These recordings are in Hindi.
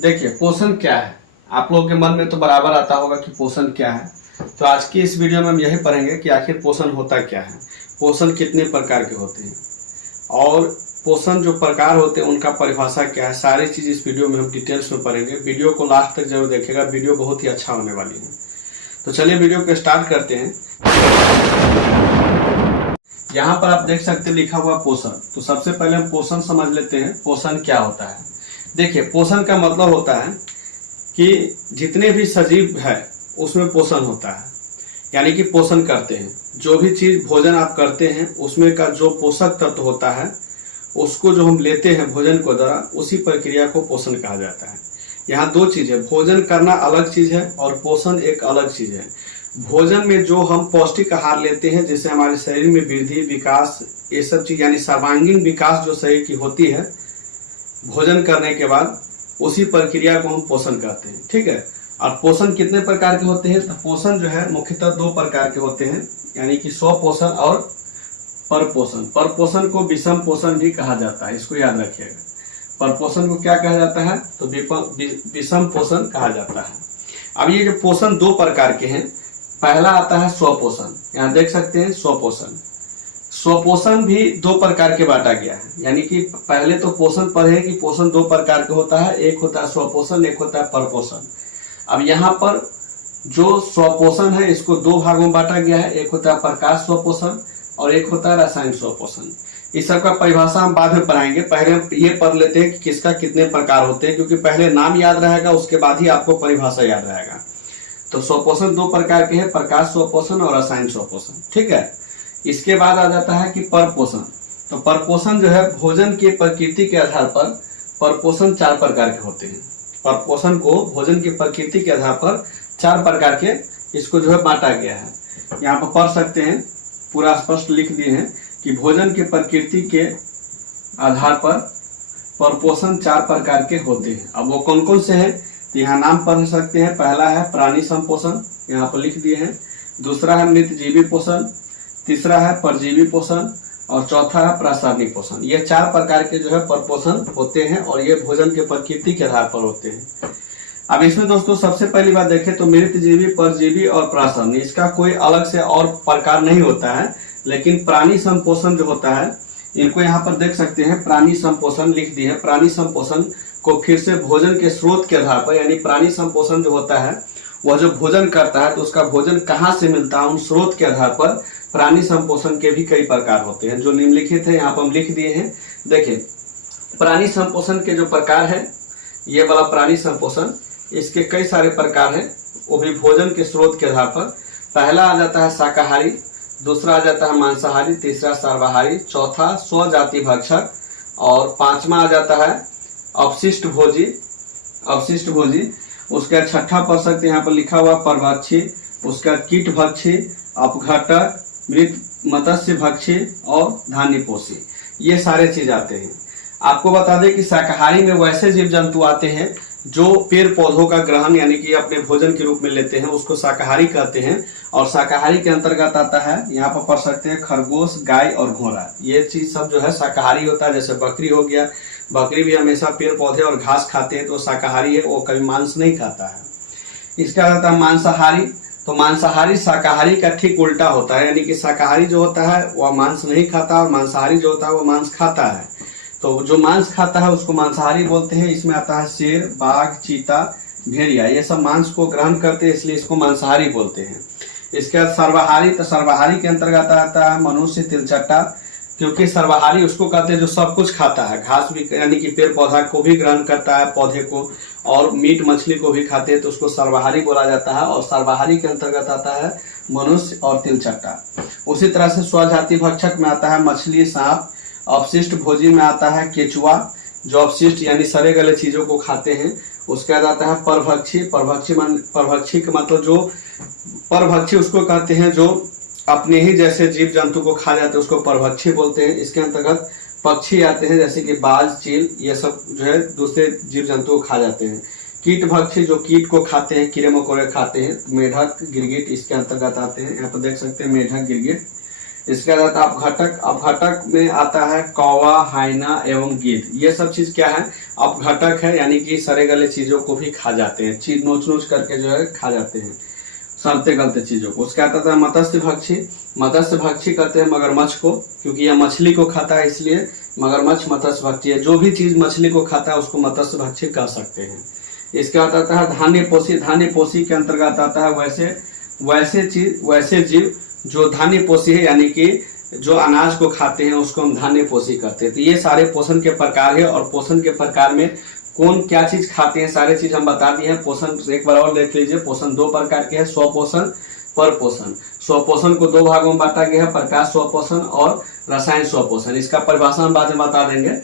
देखिए पोषण क्या है, आप लोगों के मन में तो बराबर आता होगा कि पोषण क्या है। तो आज की इस वीडियो में हम यही पढ़ेंगे कि आखिर पोषण होता क्या है, पोषण कितने प्रकार के होते हैं और पोषण जो प्रकार होते हैं उनका परिभाषा क्या है। सारी चीज इस वीडियो में हम डिटेल्स में पढ़ेंगे। वीडियो को लास्ट तक जरूर देखिएगा, वीडियो बहुत ही अच्छा होने वाली है। तो चलिए वीडियो को स्टार्ट करते हैं। यहाँ पर आप देख सकते हैं लिखा हुआ पोषण। तो सबसे पहले हम पोषण समझ लेते हैं, पोषण क्या होता है। देखिए पोषण का मतलब होता है कि जितने भी सजीव है उसमें पोषण होता है, यानी कि पोषण करते हैं। जो भी चीज भोजन आप करते हैं उसमें का जो पोषक तत्व होता है उसको जो हम लेते हैं भोजन को द्वारा, उसी प्रक्रिया को पोषण कहा जाता है। यहाँ दो चीज है, भोजन करना अलग चीज है और पोषण एक अलग चीज है। भोजन में जो हम पौष्टिक आहार लेते हैं जिससे हमारे शरीर में वृद्धि विकास ये सब चीज यानी सर्वांगीण विकास जो शरीर की होती है भोजन करने के बाद, उसी प्रक्रिया को हम पोषण कहते हैं। ठीक है। और पोषण कितने प्रकार के होते हैं? तो पोषण जो है मुख्यतः दो प्रकार के होते हैं, यानी कि स्वपोषण और परपोषण। परपोषण को विषम पोषण भी कहा जाता है, इसको याद रखिएगा। परपोषण को क्या कहा जाता है? तो विषम पोषण कहा जाता है। अब ये जो पोषण दो प्रकार के हैं, पहला आता है स्वपोषण। यहाँ देख सकते हैं स्वपोषण। स्वपोषण भी दो प्रकार के बांटा गया है, यानी कि पहले तो पोषण पढ़े कि पोषण दो प्रकार के होता है, एक होता है स्वपोषण, एक होता है परपोषण। अब यहाँ पर जो स्वपोषण है इसको दो भागों में बांटा गया है, एक होता है प्रकाश स्वपोषण और एक होता है रासायनिक स्वपोषण। इस सब का परिभाषा हम बाद में पढ़ाएंगे, पहले हम ये पढ़ लेते हैं कि किसका कितने प्रकार होते हैं, क्योंकि पहले नाम याद रहेगा उसके बाद ही आपको परिभाषा याद रहेगा। तो स्वपोषण दो प्रकार के हैं, प्रकाश स्वपोषण और रासायनिक स्वपोषण। ठीक है। इसके बाद आ जाता है कि परपोषण। तो परपोषण जो है भोजन की प्रकृति के आधार पर परपोषण चार प्रकार के होते हैं। परपोषण को भोजन की प्रकृति के आधार पर चार प्रकार के इसको जो है बांटा गया है। यहाँ पर पढ़ सकते हैं, पूरा स्पष्ट लिख दिए हैं कि भोजन की प्रकृति के आधार पर परपोषण चार प्रकार के होते हैं। अब वो कौन कौन से हैं तो यहाँ नाम पढ़ सकते हैं। पहला है प्राणी संपोषण, यहाँ पर लिख दिए हैं। दूसरा है मृतजीवी पोषण, तीसरा है परजीवी पोषण और चौथा है प्रासरणिक पोषण। ये चार प्रकार के जो है परपोषण होते हैं और ये भोजन के प्रकृति के आधार पर होते हैं। अब इसमें दोस्तों सबसे पहली बात देखें तो मृतजीवी, परजीवी और प्रासरण, इसका कोई अलग से और प्रकार नहीं होता है। लेकिन प्राणी संपोषण जो होता है इनको यहाँ पर देख सकते हैं, प्राणी संपोषण लिख दिए है। प्राणी संपोषण को फिर से भोजन के स्रोत के आधार पर, यानी प्राणी संपोषण जो होता है वह जो भोजन करता है तो उसका भोजन कहाँ से मिलता है उन स्रोत के आधार पर प्राणी संपोषण के भी कई प्रकार होते हैं, जो निम्नलिखित है यहाँ पर हम लिख दिए हैं। देखिए प्राणी संपोषण के जो प्रकार है, ये वाला प्राणी संपोषण, इसके कई सारे प्रकार हैं, वो भी भोजन के स्रोत के आधार पर। पहला आ जाता है शाकाहारी, दूसरा आ जाता है मांसाहारी, तीसरा सर्वाहारी, चौथा स्वजाति भक्षक और पांचवा आ जाता है अपशिष्ट भोजी। अपशिष्ट भोजी। उसका छठा पढ़ सकते हैं, यहाँ पर लिखा हुआ परभक्षी, उसका कीट भक्षी, अपघटक, मृत मत्स्य भक्षी और धान्यपोषी, ये सारे चीज आते हैं। आपको बता दें कि शाकाहारी में वैसे जीव जंतु आते हैं जो पेड़ पौधों का ग्रहण यानी कि अपने भोजन के रूप में लेते हैं, उसको शाकाहारी कहते हैं। और शाकाहारी के अंतर्गत आता है, यहाँ पर पढ़ सकते हैं खरगोश, गाय और घोड़ा, ये चीज सब जो है शाकाहारी होता है। जैसे बकरी हो गया, बकरी भी हमेशा पेड़ पौधे और घास खाते हैं तो शाकाहारी है, वो कभी मांस नहीं खाता है। इसका आता है मांसाहारी। तो मांसाहारी शाकाहारी का ठीक उल्टा होता है, यानी कि शाकाहारी जो होता है वह मांस नहीं खाता और मांसाहारी जो होता है वो मांस खाता है। तो जो मांस खाता है उसको मांसाहारी बोलते हैं। इसमें आता है शेर, बाघ, चीता, भेड़िया, ये सब मांस को ग्रहण करते हैं, इसलिए इसको मांसाहारी बोलते हैं। इसके बाद सर्वाहारी। तो सर्वाहारी के अंतर्गत आता है मनुष्य, तिलचट्टा, क्योंकि सर्वाहारी उसको कहते हैं जो सब कुछ खाता है, घास भी यानी कि पेड़ पौधा को भी ग्रहण करता है, पौधे को, और मीट मछली को भी खाते हैं, तो उसको सर्वाहारी बोला जाता है। और सर्वाहारी के अंतर्गत आता है मनुष्य और तिलचट्टा। उसी तरह से स्वजाति भक्षक में आता है मछली, सांप। अपशिष्ट भोजी में आता है केचुआ, जो अपशिष्ट यानी सड़े गले चीजों को खाते हैं। उसके बाद आता है परभक्षी। परभक्षी का मतलब जो परभक्षी उसको कहते हैं जो अपने ही जैसे जीव जंतु को खा जाते हैं, उसको परभक्षी बोलते हैं। इसके अंतर्गत पक्षी आते हैं जैसे कि बाज, चील, ये सब जो है दूसरे जीव जंतु को खा जाते हैं। कीट भक्षी जो कीट को खाते हैं, कीड़े मकोड़े खाते हैं, मेढक, गिरगिट इसके अंतर्गत आते हैं। यहाँ पर देख सकते हैं मेढक, गिरगिट। इसके बाद आता है अपघटक। अपघटक में आता है कौवा, हाइना एवं गिद्ध। ये सब चीज क्या है? अपघटक है, यानी कि सड़े गले चीजों को भी खा जाते हैं, चीज नोच नोच करके जो है खा जाते हैं सड़ते गलते चीजों को। उसके आता है मत्स्य भक्षी। मत्स्य भक्षी कहते हैं मगरमच्छ को, क्योंकि यह मछली को खाता है, इसलिए मगरमच्छ मत्स्य भक्षी है। जो भी चीज मछली को खाता है उसको मत्स्य भक्षी कह सकते हैं। इसके बाद आता है धान्य पोषी। धान्य पोषी के अंतर्गत आता है वैसे जीव जो धान्य पोषी है, यानी कि जो अनाज को खाते हैं उसको हम धान्य पोषी कहते हैं। तो ये सारे पोषण के प्रकार है, और पोषण के प्रकार में कौन क्या चीज खाते हैं सारे चीज हम बता दिए हैं। पोषण एक बार और देख लीजिए। पोषण दो प्रकार के हैं, स्वपोषण, परपोषण। स्वपोषण को दो भागों में बांटा गया है, प्रकाश स्वपोषण और रसायन स्वपोषण। इसका परिभाषा हम बाद में बता देंगे।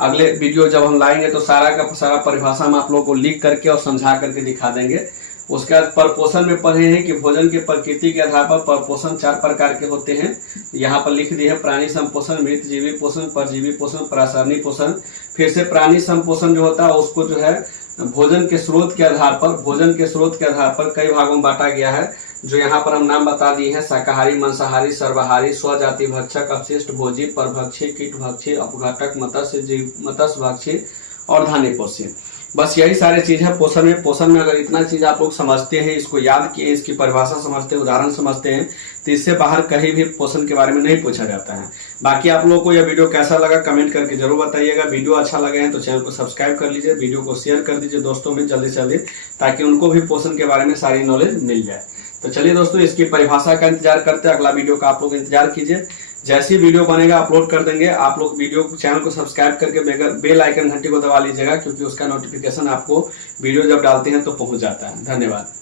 अगले वीडियो जब हम लाएंगे तो सारा का सारा परिभाषा हम आप लोगों को लिख करके और समझा करके दिखा देंगे। उसके बाद परपोषण में पढ़े हैं कि भोजन की प्रकृति के आधार पर परपोषण 4 प्रकार के होते हैं। यहाँ पर लिख दिए हैं, प्राणी संपोषण, मृत जीवी पोषण, परजीवी पोषण, परासरणी पोषण। फिर से प्राणी संपोषण जो होता है उसको जो है भोजन के स्रोत के आधार पर कई भागों में बांटा गया है, जो यहाँ पर हम नाम बता दिए हैं। शाकाहारी, मांसाहारी, सर्वाहारी, स्वजाति भक्षक, अपशिष्ट भोजी, परभक्षी, कीटभक्षी, अपघटक, मत्स्य भक्षी और धान्य पोषी। बस यही सारे चीज है पोषण में। पोषण में अगर इतना चीज आप लोग समझते हैं, इसको याद किए, इसकी परिभाषा समझते हैं, उदाहरण समझते हैं, तो इससे बाहर कहीं भी पोषण के बारे में नहीं पूछा जाता है। बाकी आप लोगों को यह वीडियो कैसा लगा कमेंट करके जरूर बताइएगा। वीडियो अच्छा लगे हैं तो चैनल को सब्सक्राइब कर लीजिए, वीडियो को शेयर कर दीजिए दोस्तों में जल्दी से जल्दी, ताकि उनको भी पोषण के बारे में सारी नॉलेज मिल जाए। तो चलिए दोस्तों, इसकी परिभाषा का इंतजार करते हैं। अगला वीडियो का आप लोग इंतजार कीजिए। जैसी वीडियो बनेगा अपलोड कर देंगे। आप लोग वीडियो चैनल को सब्सक्राइब करके बेल आइकन घंटी को दबा लीजिएगा, क्योंकि उसका नोटिफिकेशन आपको वीडियो जब डालते हैं तो पहुंच जाता है। धन्यवाद।